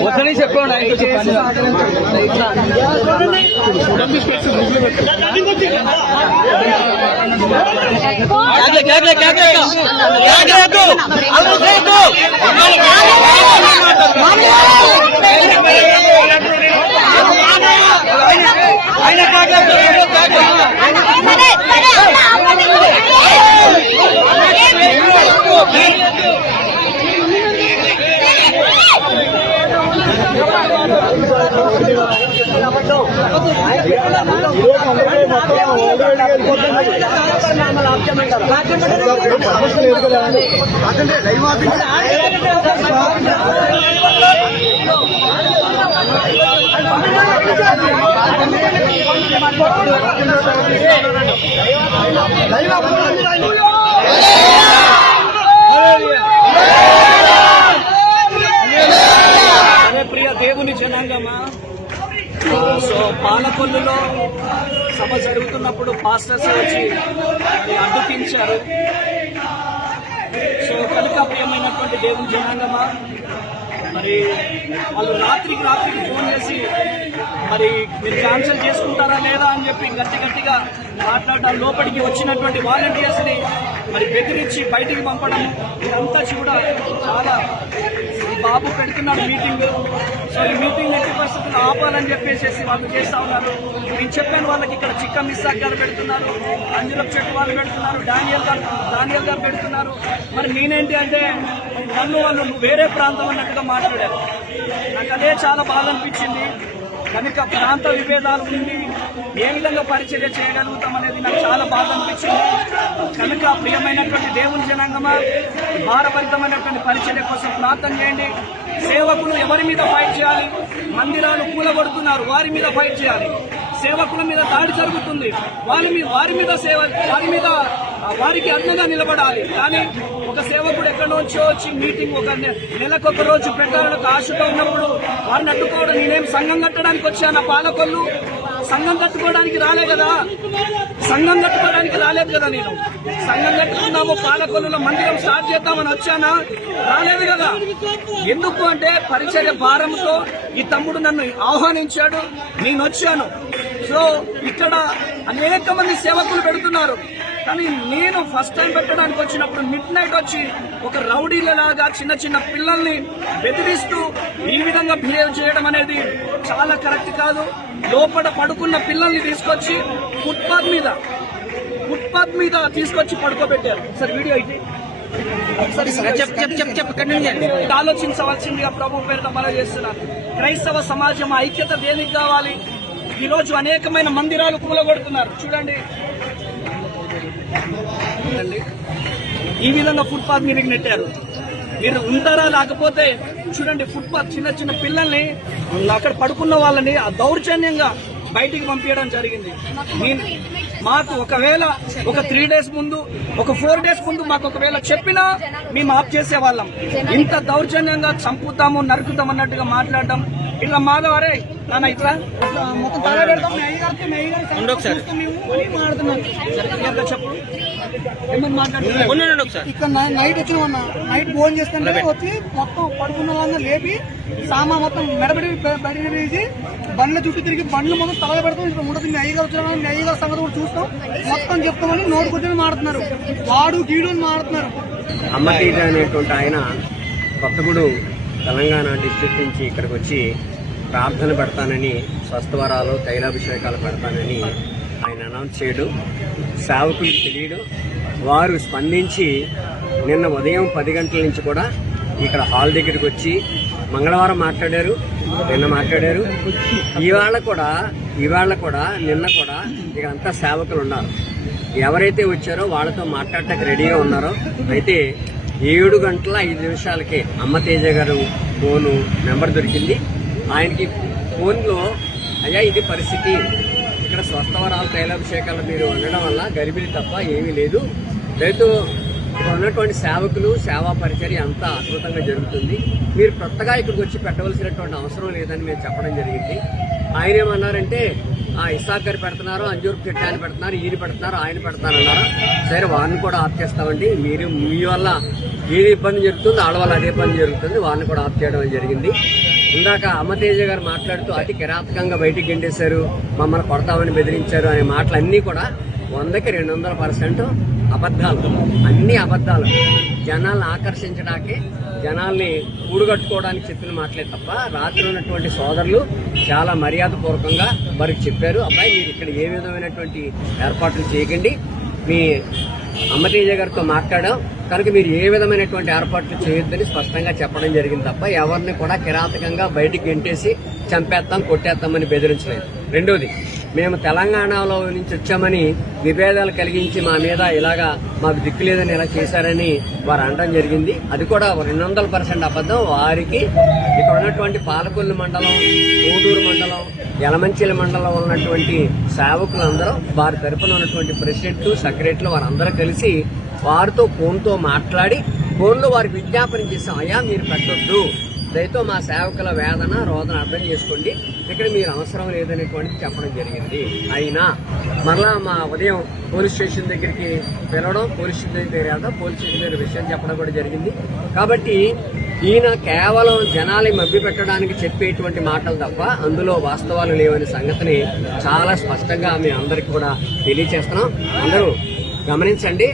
వద్దని చెప్పండి ఆయన చెప్పండి ఆయన ప్రియ దేవుని జనాంగమా? సో పాలకొల్లులో సభ జరుగుతున్నప్పుడు పాస్టర్స్ వచ్చి మరి అడ్డుకించారు సో కనుక ప్రియమైనటువంటి దేవుని జనాంగమా మరి వాళ్ళు రాత్రికి రాత్రికి ఫోన్ చేసి మరి మీరు క్యాన్సిల్ చేసుకుంటారా లేదా అని చెప్పి గట్టి గట్టిగా మాట్లాడడం లోపలికి వచ్చినటువంటి వాలంటీర్స్ని బెదిరించి బయటికి పంపడం ఇదంతా కూడా చాలా బాబు పెడుతున్నాడు మీటింగ్. సో ఈ మీటింగ్ ఎట్టి పరిస్థితులు ఆపాలని చెప్పేసి వాళ్ళు చేస్తా ఉన్నారు. నేను చెప్పాను వాళ్ళకి ఇక్కడ చిక్క మిస్సాక్ గారు పెడుతున్నారు అంజులప్ చెట్టు వాళ్ళు పెడుతున్నారు డానియల్ గారు డానియల్ గారు పెడుతున్నారు. మరి నేనేంటి అంటే నన్ను వాళ్ళు వేరే ప్రాంతం అన్నట్టుగా మాట్లాడారు. నాకు అదే చాలా బాధ అనిపించింది. కనుక ప్రాంత విభేదాలు ఉండి ఏ విధంగా పరిచర్య చేయగలుగుతాం అనేది నాకు చాలా బాధ అనిపించింది. కనుక ప్రియమైనటువంటి దేవుని జనాంగమా భారభరితమైనటువంటి పరిచర్య కోసం ప్రార్థన చేయండి. సేవకులు ఎవరి మీద ఫైట్ చేయాలి? మందిరాలు కూలగొడుతున్నారు వారి మీద ఫైట్ చేయాలి. సేవకుల మీద దాడి జరుగుతుంది. వారి మీద వారి మీద సేవ వారి మీద వారికి అండగా నిలబడాలి. కానీ ఒక సేవకుడు ఎక్కడి నుంచో వచ్చి మీటింగ్ ఒక నెలకొక రోజు పెట్టాలని ఆశతో ఉన్నప్పుడు వారిని అడ్డుకోవడం నేనేం సంఘం కట్టడానికి వచ్చాను? పాలకొల్లు? సంఘం కట్టుకోవడానికి రాలే కదా. సంఘం కట్టుకోవడానికి రాలేదు కదా నేను. సంఘం కట్టుకున్నాము పాలకొల్లులో మందిరం స్టార్ట్ చేద్దామని వచ్చానా? రాలేదు కదా. ఎందుకు అంటే పరిచయ భారంతో ఈ తమ్ముడు నన్ను ఆహ్వానించాడు. నేను వచ్చాను. సో ఇక్కడ అనేక మంది సేవకులు పెడుతున్నారు. కానీ నేను ఫస్ట్ టైం పెట్టడానికి వచ్చినప్పుడు మిడ్ నైట్ వచ్చి ఒక రౌడీలలాగా చిన్న చిన్న పిల్లల్ని బెదిరిస్తూ ఈ విధంగా బిహేవ్ చేయడం అనేది చాలా కరెక్ట్ కాదు. లోపల పడుకున్న పిల్లల్ని తీసుకొచ్చి ఫుట్పాత్ మీద ఫుట్పాత్ మీద తీసుకొచ్చి పడుకోబెట్టారు. సార్ వీడియో అయితే ఆలోచించవలసిందిగా ప్రభు పేరుతో మనం చేస్తున్నాను. క్రైస్తవ సమాజం ఐక్యత దేనికి కావాలి? ఈ రోజు అనేకమైన మందిరాలు కూలగొడుతున్నారు. చూడండి. ఈ విధంగా ఫుట్పాత్ మీదకి నెట్టారు. మీరు ఉంటారా లేకపోతే చూడండి ఫుట్పాత్ చిన్న చిన్న పిల్లల్ని అక్కడ పడుకున్న వాళ్ళని ఆ దౌర్జన్యంగా బయటికి పంపించడం జరిగింది. నేను మాకు ఒకవేళ ఒక త్రీ డేస్ ముందు ఒక ఫోర్ డేస్ ముందు మాకు ఒకవేళ చెప్పినా మేము ఆఫ్ చేసే వాళ్ళం ఇంత దౌర్జన్యంగా చంపుతాము నరుకుతాం అన్నట్టుగా మాట్లాడడం. ఇట్లా మాధవరే ఇక్కడ నైట్ వచ్చినామన్న నైట్ భోజనం చేస్తుంటే వచ్చి మొత్తం పడుకున్న వాళ్ళని లేపి సామా మొత్తం మెడబడి బయట వేసి బండ్ల చుట్టూ తిరిగి బండ్లు మొత్తం తల పెడతాం. ఇప్పుడు ఉండదు మీ అయ్యగా వచ్చినా మీ అయ్యగా సంగతి కూడా చూస్తాం. మొత్తం చెప్తామని నోటు కూర్చొని మాడుతున్నారు. వాడు గీడు అని మాడుతున్నారు. అమ్మ తీట అనేటువంటి ఆయన కొత్తగూడు తెలంగాణ డిస్ట్రిక్ట్ నుంచి ఇక్కడికి వచ్చి ప్రార్థన పెడతానని స్వస్థవరాలు తైలాభిషేకాలు పెడతానని ఆయన అనౌన్స్ చేయడం. సేవకులు తెలియడం. వారు స్పందించి నిన్న ఉదయం పది గంటల నుంచి కూడా ఇక్కడ హాల్ దగ్గరికి వచ్చి మంగళవారం మాట్లాడారు నిన్న మాట్లాడారు. ఇవాళ కూడా ఇవాళ కూడా నిన్న కూడా ఇక అంతా సేవకులు ఉన్నారు. ఎవరైతే వచ్చారో వాళ్ళతో మాట్లాడటానికి రెడీగా ఉన్నారో అయితే ఏడు గంటల ఐదు నిమిషాలకే అమ్మ తేజ గారు ఫోను నెంబర్ దొరికింది. ఆయనకి ఫోన్లో అయ్యా ఇది పరిస్థితి. ఇక్కడ స్వస్థవరాలు తైలాభిషేకాలు మీరు ఉండడం వల్ల గరిబిలి తప్ప ఏమీ లేదు. రైతు ఇక్కడ ఉన్నటువంటి సేవకులు సేవా పరిచర్య అంతా అద్భుతంగా జరుగుతుంది. మీరు కొత్తగా ఇక్కడికి వచ్చి పెట్టవలసినటువంటి అవసరం లేదని మేము చెప్పడం జరిగింది. ఆయన ఏమన్నారంటే ఆ ఇసాక్ గారు పెడుతున్నారు అంజూర్ కిట్ ఆయన పెడుతున్నారు ఈయన పెడుతున్నారు ఆయన పెడతానన్నారు సరే వారిని కూడా ఆఫ్ చేస్తామండి. మీరు మీ వల్ల ఏది ఇబ్బంది జరుగుతుంది ఆడవాళ్ళు అదే ఇబ్బంది జరుగుతుంది. వారిని కూడా ఆఫ్ చేయడం జరిగింది. ఇందాక అమ్మతేజ గారు మాట్లాడుతూ అతి కిరాతకంగా బయటికి గెంటేశారు మమ్మల్ని కొడతామని బెదిరించారు అనే మాటలన్నీ కూడా వందకి రెండు వందల పర్సెంట్ అబద్ధాలు. అన్ని అబద్ధాలు. జనాల్ని ఆకర్షించడానికి జనాల్ని కూడుగట్టుకోవడానికి చెప్పిన మాటలే తప్ప రాత్రి ఉన్నటువంటి సోదరులు చాలా మర్యాదపూర్వకంగా వారికి చెప్పారు. అబ్బాయి మీరు ఇక్కడ ఏ విధమైనటువంటి ఏర్పాట్లు చేయకండి. మీ అమ్మతేజ గారితో మాట్లాడాం. కనుక మీరు ఏ విధమైనటువంటి ఏర్పాట్లు చేయొద్దని స్పష్టంగా చెప్పడం జరిగింది తప్ప ఎవరిని కూడా కిరాతకంగా బయటికి ఎంటేసి చంపేస్తాం కొట్టేస్తామని బెదిరించలేదు. రెండోది మేము తెలంగాణలో నుంచి వచ్చామని విభేదాలు కలిగించి మా మీద ఇలాగా మాకు దిక్కు లేదని ఇలా చేశారని వారు అనడం జరిగింది. అది కూడా రెండు వందల పర్సెంట్ అబద్ధం. వారికి ఇక్కడ ఉన్నటువంటి పాలకొల్లు మండలం కోడూరు మండలం యలమంచిల మండలం ఉన్నటువంటి సేవకులందరూ వారి తరపున ఉన్నటువంటి ప్రెసిడెంట్లు సెక్రటరీలు వారందరూ కలిసి వారితో ఫోన్తో మాట్లాడి ఫోన్లో వారికి విజ్ఞాపన చేసాం అయ్యా మీరు పెట్టొద్దు. దయతో మా సేవకుల వేదన రోదన అర్థం చేసుకోండి. ఇక్కడ మీరు అవసరం లేదనేటువంటిది చెప్పడం జరిగింది. అయినా మరలా మా ఉదయం పోలీస్ స్టేషన్ దగ్గరికి వెళ్ళడం పోలీస్ స్టేషన్ దగ్గర వెళ్దాం పోలీస్ స్టేషన్ దగ్గర విషయం చెప్పడం కూడా జరిగింది. కాబట్టి ఈయన కేవలం జనాలు మభ్య పెట్టడానికి చెప్పేటువంటి మాటలు తప్ప అందులో వాస్తవాలు లేవని సంగతిని చాలా స్పష్టంగా మీ అందరికి కూడా తెలియచేస్తున్నాం. అందరూ గమనించండి.